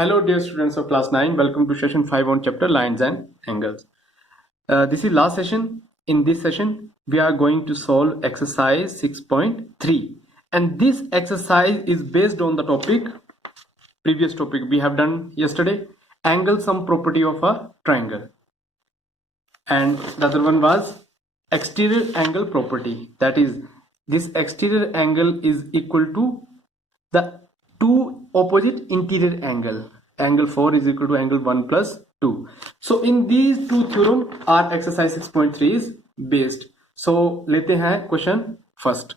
Hello, dear students of class 9. Welcome to session 5 on chapter lines and angles. This is last session. In this session, we are going to solve exercise 6.3. And this exercise is based on the previous topic we have done yesterday, angle sum property of a triangle. And the other one was exterior angle property. That is, this exterior angle is equal to the two opposite interior angle. Angle 4 is equal to angle 1 plus 2. So in these two theorem our exercise 6.3 is based. So लेते हैं question first.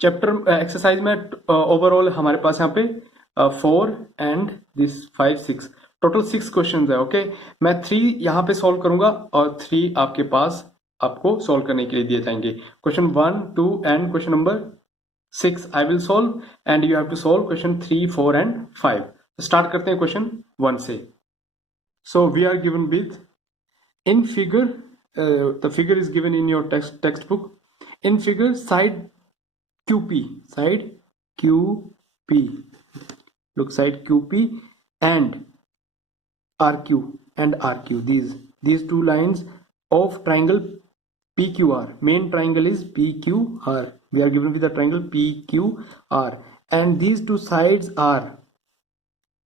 Chapter exercise में overall हमारे पास यहाँ पे 4 and this 5 6 total 6 question है. Okay, मैं 3 यहाँ पे सॉल्व करूंगा और 3 आपके पास आपको सॉल्व करने के लिए दिए जाएंगे. Question 1 2 and question number 6 I will solve and you have to solve question 3 4 and 5. तो स्टार्ट करते हैं क्वेश्चन 1 से. So we are given with in figure, the figure is given in your textbook. In figure, side QP, look, side QP and RQ, these two lines of triangle PQR. Main triangle is PQR. We are given with the triangle PQR, and these two sides are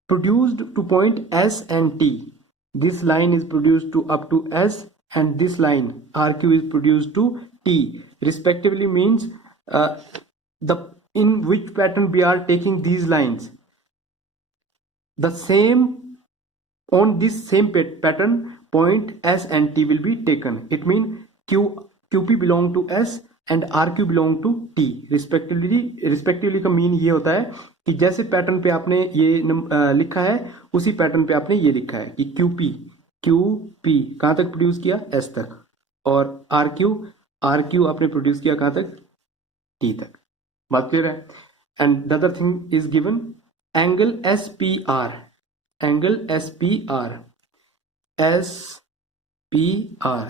produced to point S and T. This line is produced to up to S, and this line RQ is produced to T respectively. Means the in which pattern we are taking these lines, the same on this same pattern point S and T will be taken. It means QP belong to S and RQ belong to T respectively का mean ये होता है कि जैसे pattern पे आपने ये लिखा है उसी पैटर्न पे आपने ये लिखा है कि QP कहाँ तक प्रोड्यूस किया, S तक, और RQ आपने प्रोड्यूस किया कहाँ तक, T तक. बात क्लियर है. And the other thing is given angle SPR.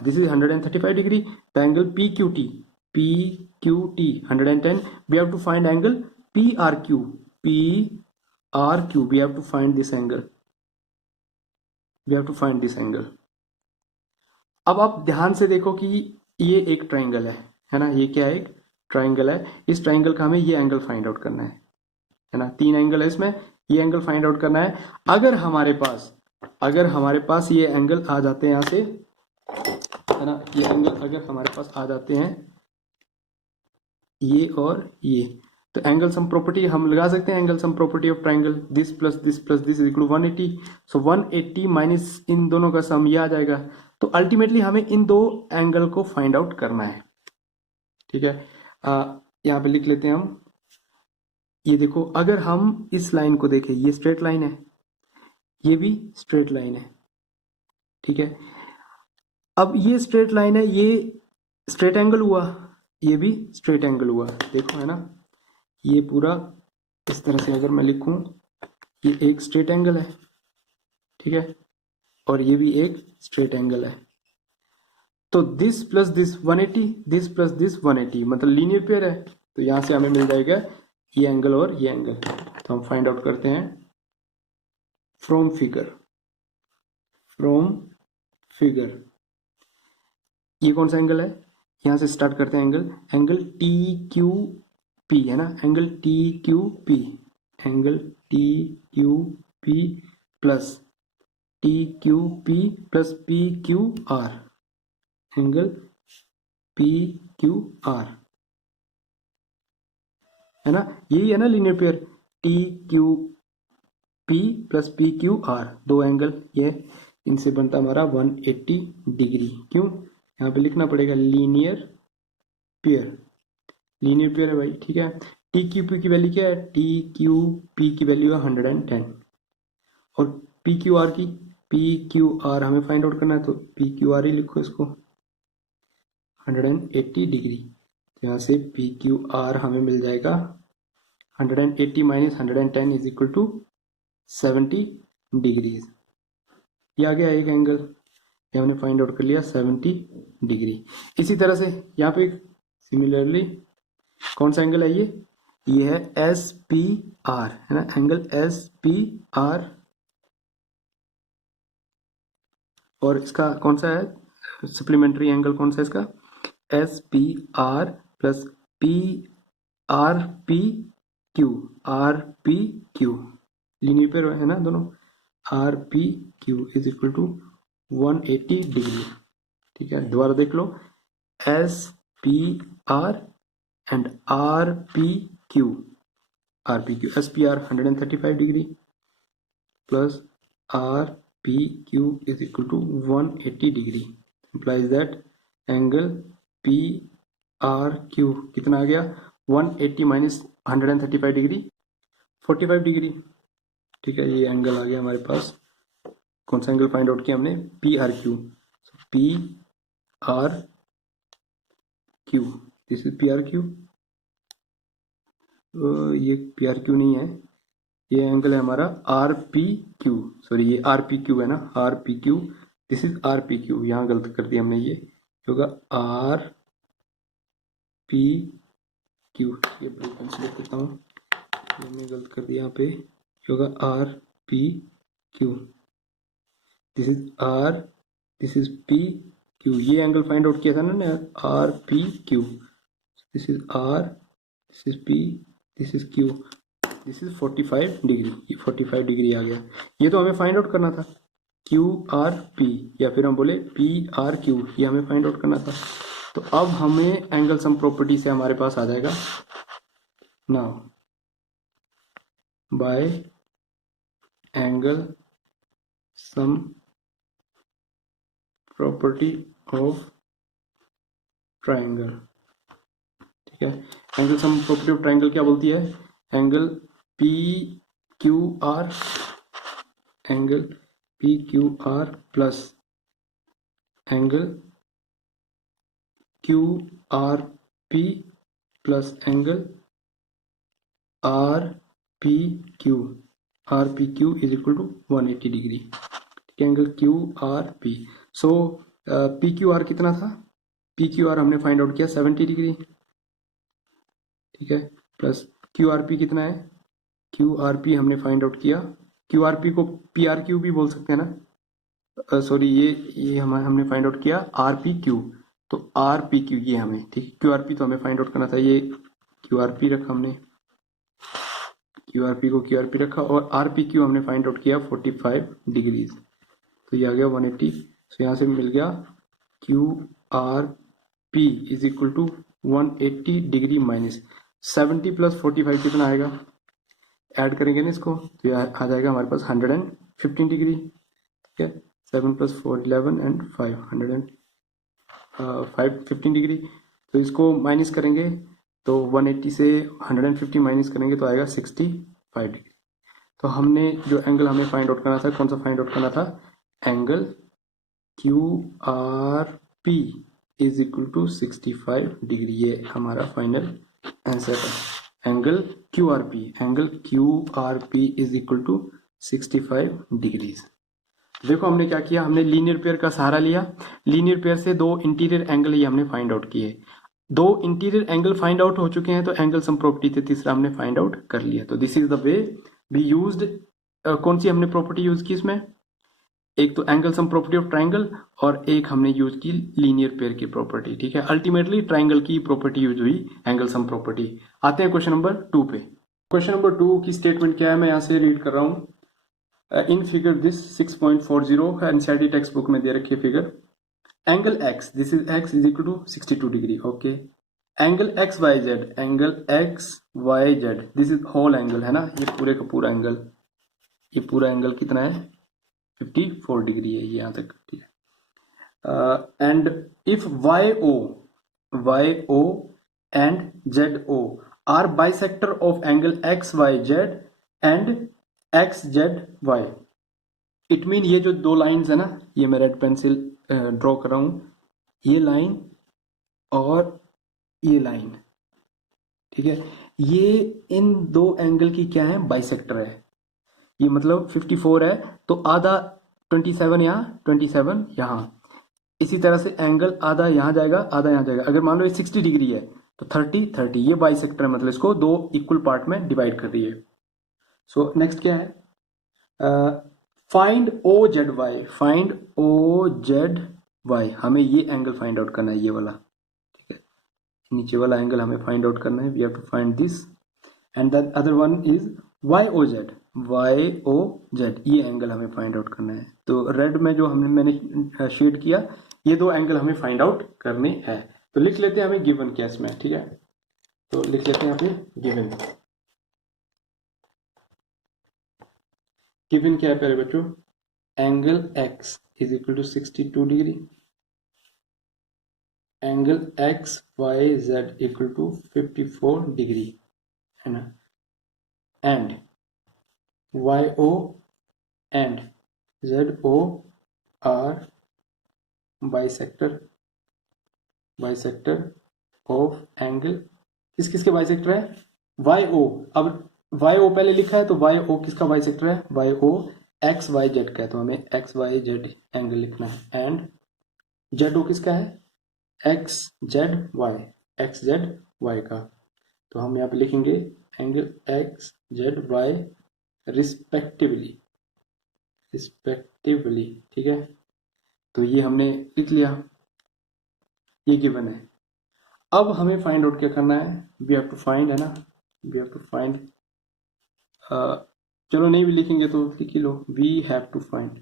This is 135 degree. The angle PQT 110. We have to find angle PRQ. We have to find this angle. अब आप ध्यान से देखो कि ये एक ट्राइंगल है ना. ये क्या है, एक ट्राइंगल है. इस ट्राइंगल का हमें ये एंगल फाइंड आउट करना है ना. 3 एंगल है इसमें, ये एंगल फाइंड आउट करना है. अगर हमारे पास ये एंगल आ जाते हैं यहाँ से, है ना, ये एंगल अगर हमारे पास आ जाते हैं ये और ये, तो एंगल सम प्रॉपर्टी हम लगा सकते हैं. Angle sum property of triangle, this plus this is equal 180. So 180 minus इन दोनों का सम ये आ जाएगा. तो अल्टीमेटली हमें इन दो एंगल को फाइंड आउट करना है. ठीक है, यहाँ पे लिख लेते हैं हम. ये देखो, अगर हम इस लाइन को देखें, ये स्ट्रेट लाइन है, ये भी स्ट्रेट लाइन है. ठीक है, अब ये स्ट्रेट लाइन है, ये स्ट्रेट एंगल हुआ, ये भी स्ट्रेट एंगल हुआ. देखो, है ना, ये पूरा इस तरह से अगर मैं लिखूं, ये एक स्ट्रेट एंगल है. ठीक है, और ये भी एक स्ट्रेट एंगल है. तो this plus this 180, this plus this 180, मतलब लीनियर पेयर है. तो यहां से हमें मिल जाएगा ये एंगल और ये एंगल. तो हम फाइंड आउट करते हैं फ्रॉम फिगर. ये कौन सा एंगल है, यहां से स्टार्ट करते हैं. एंगल TQP है ना. Angle TQP plus TQP plus PQR, angle PQR, है ना. यही है ना linear pair, TQP plus PQR, दो एंगल, ये इनसे बनता हमारा 180 डिग्री. क्यों, यहाँ पे लिखना पड़ेगा लीनियर पेयर है भाई. ठीक है, TQP की वैल्यू क्या है, TQP की वैल्यू है 110, और PQR हमें फाइंड आउट करना है. तो PQR ही लिखो इसको, 180 डिग्री. यहाँ से PQR हमें मिल जाएगा 180 minus 110 is equal to 70 degrees. ये आ गया एक एंगल, ये हमने फाइंड आउट कर लिया 70 डिग्री. इसी तरह से यहाँ पे सिमिलरली कौन सा एंगल है, ये है SPR, है ना. एंगल SPR और इसका कौन सा है सप्लीमेंट्री एंगल, कौन सा है इसका, S P R plus P R P Q, R P Q linear pair है ना दोनों, R P Q is equal to 180 degree. ठीक है, दोबारा देख लो, S P R and R P Q, R P Q, S P R 135 degree plus R P Q is equal to 180 degree, implies that angle P R Q कितना आ गया, 180 minus 135 degree 45 degree. ठीक है, ये angle आ गया हमारे पास। कौन सा एंगल फाइंड आउट किया हमने, P R Q, P R Q, this is P R Q, ये पी आर क्यू नहीं है, ये एंगल है हमारा आर पी क्यू, सॉरी ये आर पी क्यू है ना, R P Q, this is are P Q, यहाँ गलत कर दिया हमने, ये होगा आर पी क्यू, ये कंसिडर करता हूँ, ये हमने गलत कर दिया यहाँ पे, होगा R P Q, this is R, this is P Q, ये एंगल फाइंड आउट किया था ना R P Q, this is R, this is P, this is Q, this is 45 degree, ये 45 डिग्री आ गया। ये तो हमें फाइंड आउट करना था क्यू आर पी, या फिर हम बोले पी आर क्यू, ये हमें फाइंड आउट करना था। तो अब हमें एंगल सम प्रॉपर्टी से हमारे पास आ जाएगा, now by angle sum property of triangle. ठीक है, angle sum property of triangle क्या बोलती है, angle P Q R, angle P Q R plus angle Q R P plus angle R P Q, R P Q is equal to 180 degree. ठीक है, angle Q R P, so P Q R कितना था, P Q R हमने find out किया 70 degree. ठीक है, plus Q R P कितना है, क्यू आर पी हमने फाइंड आउट किया, क्यू आर पी को पी आर क्यू भी बोल सकते हैं ना, सॉरी ये हमने फाइंड आउट किया आर पी क्यू, तो आर पी क्यू ये हमें, ठीक है, क्यू आर पी तो हमें फाइंड आउट करना था, ये क्यू आर पी रखा हमने, क्यू आर पी को क्यू आर पी रखा, और आर पी क्यू हमने फाइंड आउट किया 45 डिग्रीज, तो ये आ गया 180। तो यहाँ से मिल गया Q R P is equal to 180 degree minus 70 plus 45 कितना आएगा, ऐड करेंगे ना इसको, तो ये आ जाएगा हमारे पास 115 डिग्री। ठीक है, 7 प्लस 4 11 एंड 5 15 डिग्री, तो इसको माइनस करेंगे तो 180 से 150 माइनस करेंगे तो आएगा 65 डिग्री। तो हमने जो एंगल हमें फाइंड आउट करना था, कौन सा फाइंड आउट करना था, angle Q R P is equal to 65 degree, ये हमारा फाइनल आंसर है, angle Q R P, angle Q R P is equal to 65 degrees. देखो हमने क्या किया, हमने लीनियर पेयर का सहारा लिया, लीनियर पेयर से दो इंटीरियर एंगल ये हमने फाइंड आउट किए, दो इंटीरियर एंगल फाइंड आउट हो चुके हैं, तो एंगल सम प्रॉपर्टी से तीसरा हमने फाइंड आउट कर लिया। तो this is the way we used, कौन सी हमने प्रॉपर्टी यूज की इसमें, एक तो angle sum property of triangle और एक हमने यूज की लीनियर पेयर की प्रॉपर्टी। ठीक है, अल्टीमेटली ट्राइंगल की प्रॉपर्टी यूज हुई, एंगल सम प्रॉपर्टी। आते हैं क्वेश्चन नंबर 2 पे। क्वेश्चन नंबर 2 की स्टेटमेंट क्या है, मैं यहाँ से रीड कर रहा हूँ। In figure this 6.40 NCERT text book में दे रखी है figure, angle X, this is X is equal to 62 degree. Okay, angle X Y Z, angle X Y Z, this is whole angle है ना, ये पूरे का पूरा एंगल, ये पूरा एंगल कितना है 54 डिग्री है, ये यहाँ तक। ठीक है, and if Y O and Z O are bisector of angle X Y Z and X Z Y, it mean ये जो दो लाइंस है ना, ये मैं रेड पेंसिल ड्रॉ कर रहा हूं, ये लाइन और ये लाइन, ठीक है, ये इन दो एंगल की क्या है, बाइसेक्टर है। ये मतलब 54 है तो आधा 27 यहाँ, 27 यहाँ, इसी तरह से एंगल आधा यहाँ जाएगा आधा यहाँ जाएगा। अगर मान लो ये 60 डिग्री है तो 30 30, ये बाइसेक्टर है, मतलब इसको दो इक्वल पार्ट में डिवाइड कर रही है। सो नेक्स्ट क्या है, find O Z Y, find O Z Y, हमें ये एंगल फाइंड आउट करना है, ये वाला, ठीक है, नीचे वाला एंगल हमें फाइंड आउट करना है. We have to find this and the other one is Y O Z, Y O Z, ये एंगल हमें फाइंड आउट करना है. तो रेड में जो मैंने शेड किया, ये दो एंगल हमें फाइंड आउट करने हैं. तो लिख लेते हैं हमें गिवन केस में, ठीक है. तो लिख लेते हैं यहाँ पे गिवन. गिवन क्या है पहले बच्चों, angle x is equal to 62 degree, angle X Y Z equal to 54 degree, है ना, and Y O and Z O are bisector, bisector of angle, किस किस के बाइसेक्टर है, वाई ओ. अब वाई ओ पहले लिखा है तो वाई ओ किसका बाइसेक्टर है, Y O X Y Z का है, तो हमें एक्स वाई जेड एंगल लिखना है. एंड जेड ओ किसका है, X Z Y, X Z Y का. तो हम यहाँ पे लिखेंगे angle X Z Y respectively, respectively, ठीक है. तो ये हमने लिख लिया, ये गिवन है. अब हमें फाइंड आउट क्या करना है, वी हैव टू फाइंड, है ना, वी हैव टू फाइंड, चलो नहीं भी लिखेंगे तो लिख ही लो, we have to find,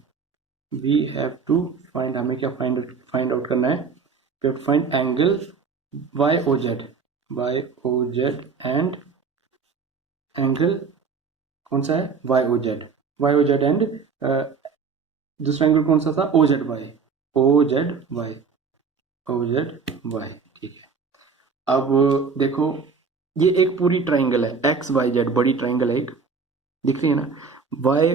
we have to find, हमें क्या फाइंड आउट करना है, we have to find angle Y O Z, Y O Z and angle कौन सा है, Y O Z, Y O Z and दूसरा एंगल कौन सा था, O Z Y, O Z Y, O Z Y, ठीक है. अब देखो ये एक पूरी ट्राइंगल है, एक्स वाई जेड बड़ी ट्राइंगल है, एक दिख रही है ना, वाई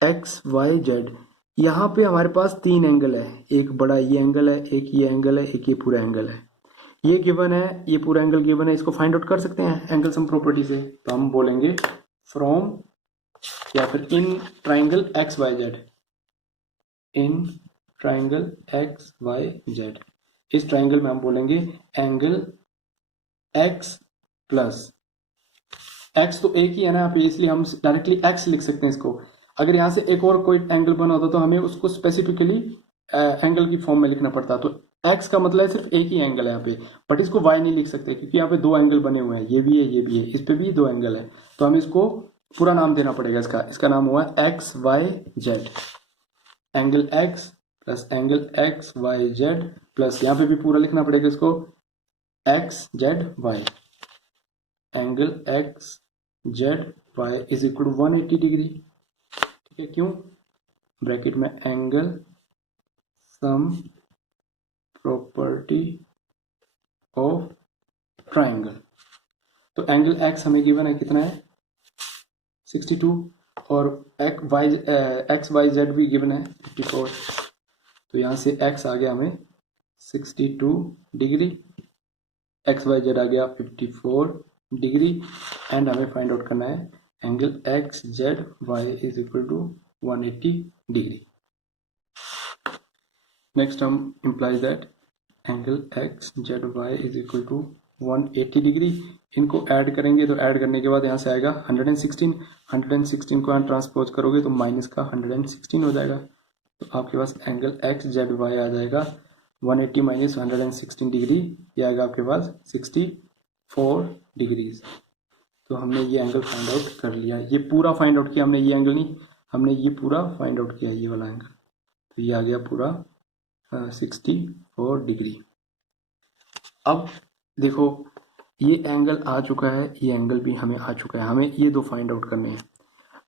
एक्स वाई जेड, यहाँ पे हमारे पास तीन एंगल है, एक बड़ा ये एंगल है, एक ये एंगल है, एक ये पूरा एंगल है. ये गिवन है, ये पूरा एंगल गिवन है, इसको फाइंड आउट कर सकते हैं एंगल सम प्रॉपर्टी से. तो हम बोलेंगे फ्रॉम या फिर in triangle X Y Z, in triangle X Y Z, इस ट्राइंगल में हम बोलेंगे एंगल एक्स प्लस, एक्स तो एक ही है ना यहाँ पे, इसलिए हम डायरेक्टली एक्स लिख सकते हैं इसको. अगर यहाँ से एक और कोई एंगल बना होता तो हमें उसको स्पेसिफिकली एंगल की फॉर्म में लिखना पड़ता. तो एक्स का मतलब है सिर्फ एक ही एंगल है यहाँ पे, बट इसको वाई नहीं लिख सकते क्योंकि यहाँ पे दो एंगल बने हुए हैं, ये भी है ये भी है, इस पे भी दो एंगल है. तो हमें इसको पूरा नाम देना पड़ेगा, इसका इसका नाम हुआ X Y Z, angle X plus angle X Y Z plus यहाँ पे भी पूरा लिखना पड़ेगा इसको X Z Y, angle X Z Y is equal to 180 degree, ठीक है. क्यों, ब्रैकेट में angle sum property of triangle. तो एंगल एक्स हमें गिवन है कितना है 62 और एक्स वाई जेड भी गिवन है 54. तो यहाँ से एक्स आ गया हमें 62 डिग्री, एक्स वाई जेड आ गया 54 डिग्री एंड हमें फाइंड आउट करना है angle X Z Y is equal to 180 degree. Next हम imply that angle X Z Y is equal to 180 degree. इनको ऐड करेंगे तो ऐड करने के बाद यहाँ से आएगा 116, 116 को यहाँ ट्रांसपोज करोगे तो माइनस का 116 हो जाएगा. तो आपके पास एंगल एक्स जेड वाई आ जाएगा 180 माइनस 116 डिग्री, ये आएगा आपके पास 64 डिग्रीज. तो हमने ये एंगल फाइंड आउट कर लिया, ये पूरा फाइंड आउट किया हमने, ये एंगल नहीं, हमने ये पूरा फाइंड आउट किया, ये वाला एंगल. तो ये आ गया पूरा 64 डिग्री. अब देखो ये एंगल आ चुका है, ये एंगल भी हमें आ चुका है, हमें ये दो फाइंड आउट करने हैं.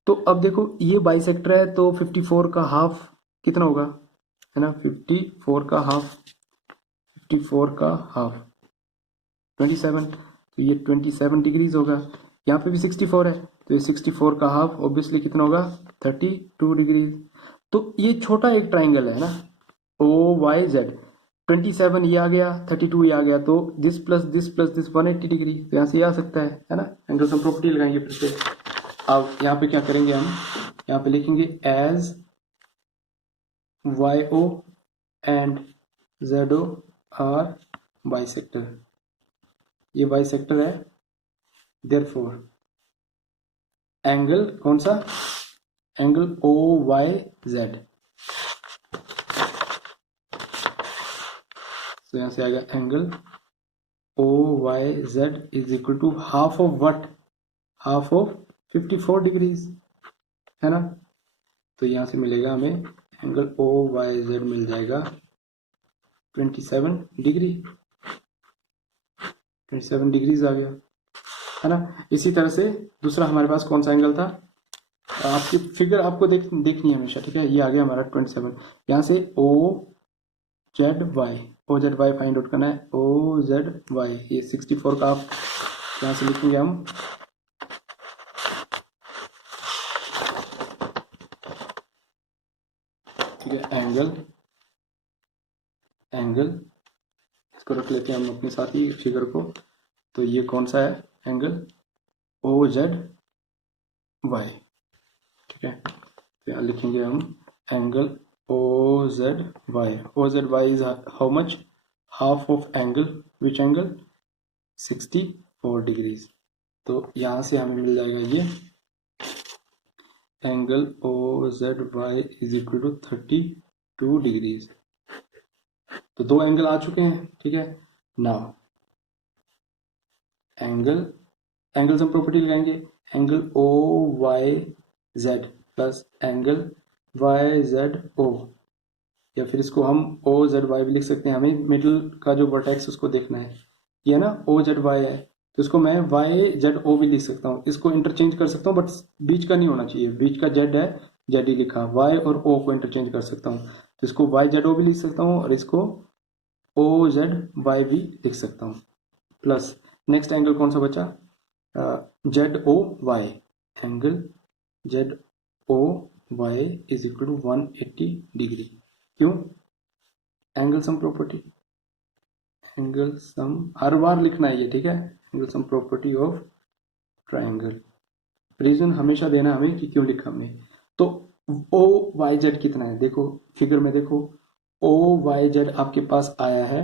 तो अब देखो ये बाइसेक्टर है तो 54 का हाफ कितना होगा, है ना, 54 का हाफ, 54 का हाफ 27, तो ये 27 डिग्रीज होगा. यहाँ पे भी 64 है तो ये 64 का हाफ ऑब्वियसली कितना होगा 32 डिग्रीज. तो ये छोटा एक ट्राइंगल है ना, ओ वाई जेड, 27 ये आ गया, 32 ये आ गया, तो this plus this plus this 180 degree. तो यहाँ से ये आ सकता है ना, एंगल सम प्रॉपर्टी लगाएंगे फिर से. अब यहाँ पे क्या करेंगे हम, यहाँ पे लिखेंगे as Y O and Z O are bisector, ये बाइसेक्टर है, देयरफॉर एंगल कौन सा, एंगल ओ वाई जेड, तो यहां से आ गया angle O Y Z is equal to half of what, half of 54 degrees, है ना। तो यहां से मिलेगा हमें एंगल ओ वाई जेड मिल जाएगा 27 डिग्री, 27 डिग्रीज आ गया, है ना। इसी तरह से दूसरा हमारे पास कौन सा एंगल था, आपकी फिगर आपको देखनी है हमेशा, ठीक है। ये आ गया हमारा 27, यहाँ से O Z Y find out करना है, ओ जेड वाई, ये 64 का आप यहाँ से लिखेंगे हम, ठीक है। एंगल इसको रख लेते हैं हम अपने साथ ही फिगर को, तो ये कौन सा है एंगल ओ जेड वाई, ठीक है। तो यहाँ लिखेंगे हम angle O Z Y is how much, half of angle, which angle 64 degrees. तो यहाँ से हमें मिल जाएगा ये angle O Z Y is equal to 32 degrees. तो दो एंगल आ चुके हैं, ठीक है। नाउ एंगल्स हम प्रॉपर्टी लगाएंगे, angle O Y Z plus angle Y Z O, या फिर इसको हम ओ जेड वाई भी लिख सकते हैं। हमें मिडिल का जो वर्टेक्स उसको देखना है, ये ना ओ जेड वाई है, तो इसको मैं वाई जेड ओ भी लिख सकता हूँ, इसको इंटरचेंज कर सकता हूँ, बट बीच का नहीं होना चाहिए, बीच का जेड है, जेड ही लिखा, वाई और ओ को इंटरचेंज कर सकता हूँ, तो इसको वाई जेड ओ भी लिख सकता हूँ और इसको ओ जेड वाई भी लिख सकता हूँ। प्लस नेक्स्ट एंगल कौन सा बचा, Z O Y, angle Z O Y is equal to 180 degree. क्यों, angle sum property, angle sum हर बार लिखना है ये, ठीक है। Angle sum property of triangle, reason हमेशा देना हमें कि क्यों लिखा हमने। तो ओ वाई जेड कितना है, देखो फिगर में देखो, ओ वाई जेड आपके पास आया है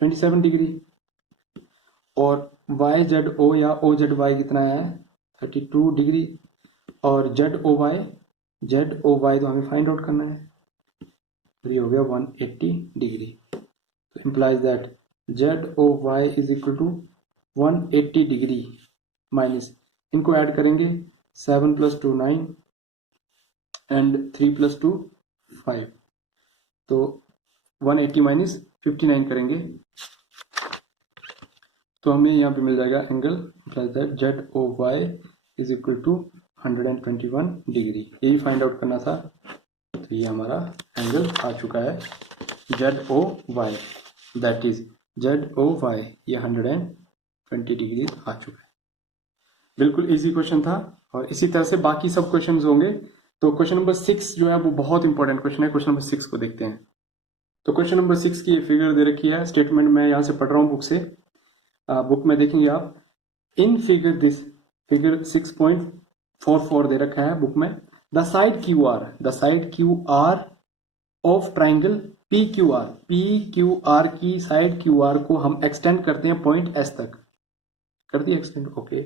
27 डिग्री, और वाई जेड ओ या ओ जेड वाई कितना है 32 डिग्री, और जेड ओ वाई तो हमें फाइंड आउट करना है, तो ये हो गया 180 डिग्री। तो implies that Z O Y is equal to 180 degree minus, इनको ऐड करेंगे 7 + 2 9 एंड 3 + 2 5, तो 180 माइनस 59 करेंगे, तो हमें यहाँ पे मिल जाएगा angle Z O Y is equal to 121 degree, यही फाइंड आउट करना था। तो ये हमारा एंगल आ चुका है Z O Y, that is Z O Y, ये 120 डिग्री आ चुका है। बिल्कुल इजी क्वेश्चन था, और इसी तरह से बाकी सब क्वेश्चंस होंगे। तो क्वेश्चन नंबर 6 जो है वो बहुत इंपॉर्टेंट क्वेश्चन है, क्वेश्चन नंबर 6 को देखते हैं। तो क्वेश्चन नंबर 6 की फिगर दे रखी है, स्टेटमेंट मैं यहाँ से पढ़ रहा हूँ बुक से, बुक में देखेंगे आप, इन फिगर दिस, फिगर 6.44 दे रखा है बुक में, the side Q R of triangle P Q are की साइड क्यू आर को हम एक्सटेंड करते हैं पॉइंट एस तक, कर दिया extend, okay.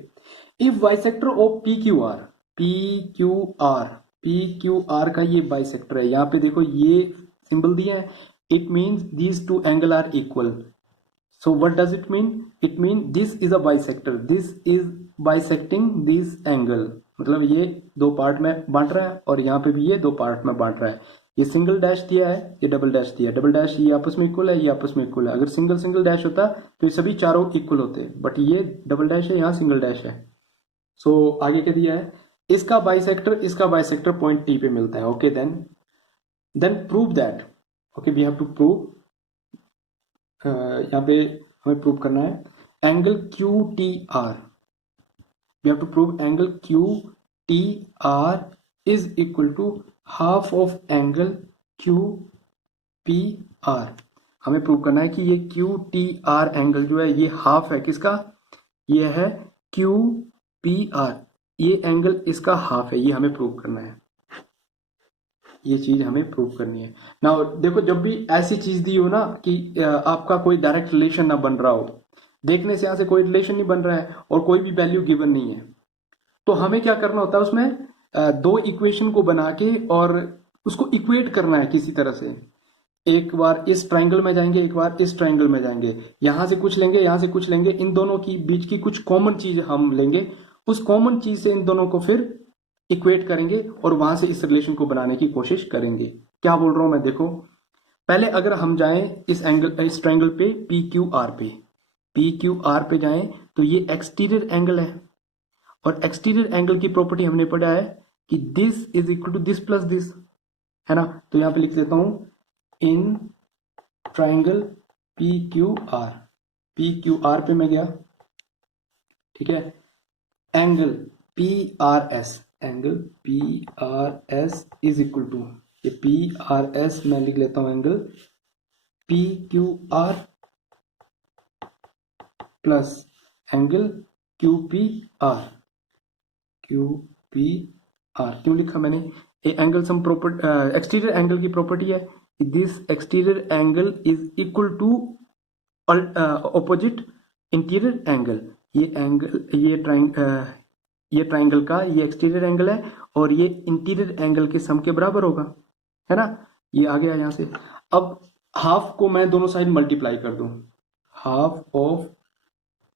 If bisector of P Q are का ये बाइसेक्टर है, यहाँ पे देखो ये सिंबल दिया है, it means these two angle are equal. So what does it mean? It means this is a bisector. This is bisecting this angle. मतलब ये दो पार्ट में बांट रहा है, और यहाँ पे भी ये दो पार्ट में बांट रहा है। ये सिंगल डैश दिया है, ये डबल डैश दिया है, डबल डैश ये आपस में इक्वल है, ये आपस में इक्वल है। अगर सिंगल डैश होता तो ये सभी चारों इक्वल होते, बट ये डबल डैश है, यहाँ सिंगल डैश है। सो आगे क्या दिया है, इसका बाइसेक्टर पॉइंट टी पे मिलता है, okay. Then prove that, okay, we have to prove, यहाँ पे हमें प्रूव करना है angle Q T R, we have to prove angle Q T R is equal to half of angle Q P R. हमें prove करना है कि ये क्यू टी आर एंगल जो है ये हाफ है किसका, ये है क्यू पी आर, ये एंगल इसका हाफ है, ये हमें प्रूव करना है, ये चीज हमें प्रूव करनी है ना। देखो जब भी ऐसी चीज दी हो ना कि आपका कोई डायरेक्ट रिलेशन ना बन रहा हो, देखने से यहां से कोई रिलेशन नहीं बन रहा है और कोई भी वैल्यू गिवन नहीं है, तो हमें क्या करना होता है उसमें, दो इक्वेशन को बना के और उसको इक्वेट करना है किसी तरह से। एक बार इस ट्राइंगल में जाएंगे, एक बार इस ट्राइंगल में जाएंगे, यहां से कुछ लेंगे, यहां से कुछ लेंगे, इन दोनों की बीच की कुछ कॉमन चीज हम लेंगे, उस कॉमन चीज से इन दोनों को फिर इक्वेट करेंगे और वहां से इस रिलेशन को बनाने की कोशिश करेंगे। क्या बोल रहा हूं मैं, देखो पहले अगर हम जाएं इस ट्राइंगल पे पी क्यू आर पे, पी क्यू आर पे जाएं तो ये एक्सटीरियर एंगल है, और एक्सटीरियर एंगल की प्रॉपर्टी हमने पढ़ा है कि this is equal to this plus this, है ना। तो यहां पे लिख देता हूं in triangle P Q R, P Q R पे मैं गया, ठीक है, angle P R S, angle P R S is equal to, ये पी आर एस मैं लिख लेता हूं angle P Q R plus angle Q P R, Q P R क्यों लिखा मैंने, ये angle sum property exterior angle की प्रॉपर्टी है, this exterior angle is equal to opposite interior angle, ये एंगल ये ट्राइंगल का ये एक्सटीरियर एंगल है और ये इंटीरियर एंगल के सम के बराबर होगा, है ना। ये आ गया यहां से। अब हाफ को मैं दोनों साइड मल्टीप्लाई कर दूं, half of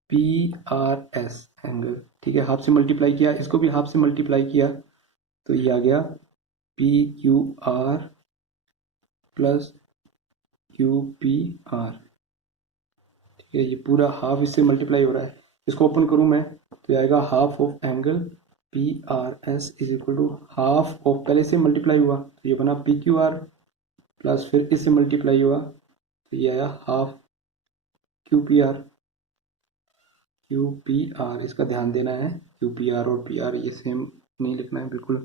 P R S angle, ठीक है, हाफ से मल्टीप्लाई किया, इसको भी हाफ से मल्टीप्लाई किया, तो ये आ गया P Q R plus Q P are, ठीक है, ये पूरा हाफ इससे मल्टीप्लाई हो रहा है, इसको ओपन करूं मैं तो ये आएगा half of angle P R S is equal to half of, पहले से मल्टीप्लाई हुआ तो ये बना पी क्यू आर प्लस फिर इससे मल्टीप्लाई हुआ तो ये आया half Q P R, Q P are, इसका ध्यान देना है, क्यू पी आर और पी आर ये सेम नहीं लिखना है, बिल्कुल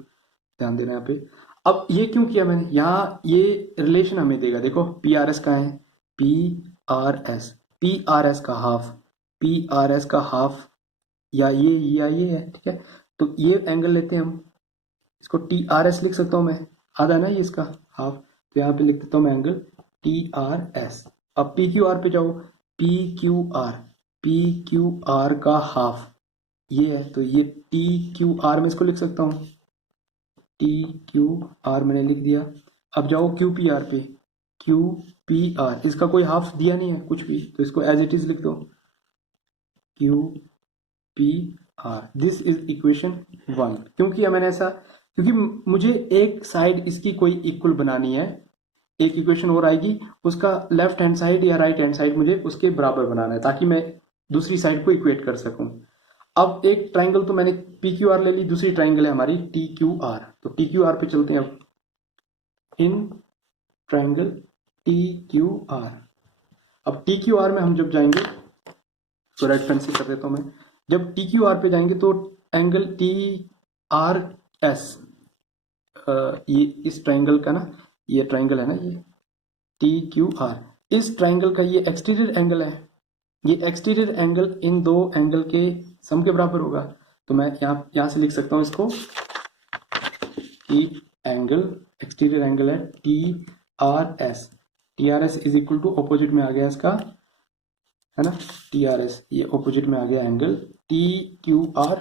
ध्यान देना है यहाँ पे। अब ये क्यों किया मैंने, यहाँ ये रिलेशन हमें देगा, देखो पी आर एस का है, P R S, P R S का हाफ, पी आर एस का हाफ या ये है, ठीक है, तो ये एंगल लेते हैं हम, इसको टी आर एस लिख सकता हूं मैं, आधा ना ये इसका हाफ, तो यहाँ पे लिख देता हूं मैं एंगल टी आर एस। अब पी क्यू आर पे जाओ, P Q R, P Q are का हाफ ये है, तो ये टी क्यू आर में इसको लिख सकता हूं, टी क्यू आर मैंने लिख दिया। अब जाओ क्यू पी आर पे, क्यू पी आर, इसका कोई हाफ दिया नहीं है कुछ भी, तो इसको एज इट इज लिख दो, Q P are, this is equation 1। क्यों किया मैंने ऐसा, क्योंकि मुझे एक साइड इसकी कोई इक्वल बनानी है, एक इक्वेशन और आएगी उसका लेफ्ट हैंड साइड या राइट हैंड साइड मुझे उसके बराबर बनाना है ताकि मैं दूसरी साइड को इक्वेट कर सकूं। अब एक ट्राइंगल तो मैंने पी क्यू आर ले ली, दूसरी ट्राइंगल है हमारी टी क्यू आर, तो टी क्यू आर पे चलते हैं। अब in triangle T Q are, अब टी क्यू आर में हम जब जाएंगे तो राइट पेन से कर देता हूं मैं, जब टी क्यू आर पे जाएंगे तो एंगल टी आर एस, ये इस ट्राइंगल का ना, ये ट्राइंगल है ना ये टी क्यू आर, इस ट्राइंगल का ये एक्सटीरियर एंगल है, ये एक्सटीरियर एंगल इन दो एंगल के सम के बराबर होगा, तो मैं यहां से लिख सकता हूं इसको कि एंगल एक्सटीरियर एंगल है T R S, T R S is equal to opposite में आ गया इसका, है ना, टी आर एस, ये ऑपोजिट में आ गया एंगल टी क्यू आर,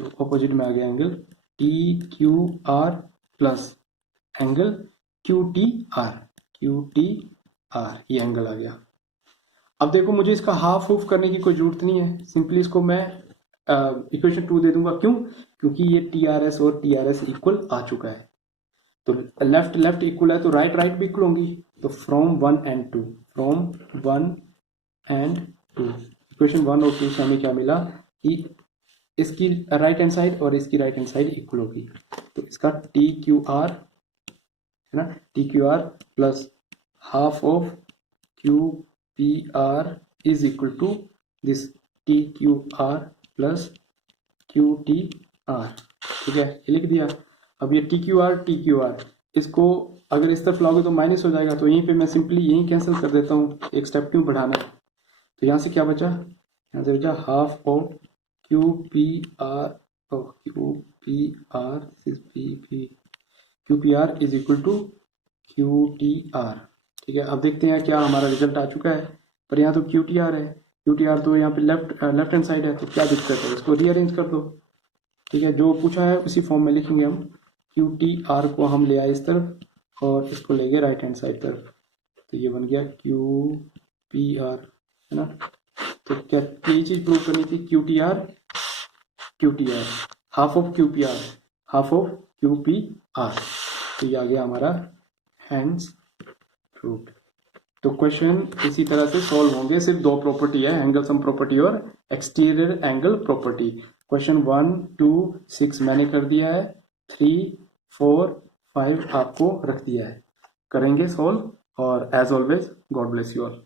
तो ऑपोजिट में आ गया angle T Q R plus angle Q T R, Q T R, ये एंगल आ गया। अब देखो मुझे इसका हाफ ऑफ करने की कोई जरूरत नहीं है, सिंपली इसको मैं इक्वेशन 2 दे दूंगा, क्यों, क्योंकि ये टी आर एस और टी आर एस इक्वल आ चुका है, तो लेफ्ट लेफ्ट इक्वल है तो राइट राइट भी इक्वल होंगी, तो from 1 and 2, from 1 and 2, equation 1 और 2 से हमें क्या मिला कि इसकी राइट हैंड साइड और इसकी राइट हैंड साइड इक्वल होगी, तो इसका टी क्यू आर, है ना, T Q R plus half of Q P R is equal to this T Q R plus Q T R, ठीक है, ये लिख दिया। अब ये टी क्यू आर, इसको अगर इस तरफ लाओगे तो माइनस हो जाएगा, तो यहीं पे मैं सिंपली यहीं कैंसिल कर देता हूँ, एक स्टेप क्यों बढ़ाना है, तो यहाँ से क्या बचा, यहाँ से बचा half of Q P R, Q P R is equal to Q T R, ठीक है। अब देखते हैं क्या हमारा रिजल्ट आ चुका है, पर यहाँ तो क्यू टी आर है, क्यू टी आर तो यहाँ पे लेफ्ट हैंड साइड है, तो क्या दिक्कत है, इसको रीअरेंज कर दो, ठीक है, जो पूछा है उसी फॉर्म में लिखेंगे हम। क्यू टी आर को हम ले आए इस तरफ और इसको ले गए राइट हैंड साइड तरफ, तो ये बन गया क्यू पी आर, है ना। तो क्या यही चीज प्रूव करनी थी, Q T are half of Q P are, half of Q P are. तो ये आ गया हमारा हैंड्स प्रूव्ड। तो क्वेश्चन इसी तरह से सॉल्व होंगे, सिर्फ दो प्रॉपर्टी है, एंगल सम प्रॉपर्टी और एक्सटीरियर एंगल प्रॉपर्टी। क्वेश्चन 1, 2, 6 मैंने कर दिया है, 3, 4, 5 आपको रख दिया है। करेंगे सॉल्व, और as always God bless you all.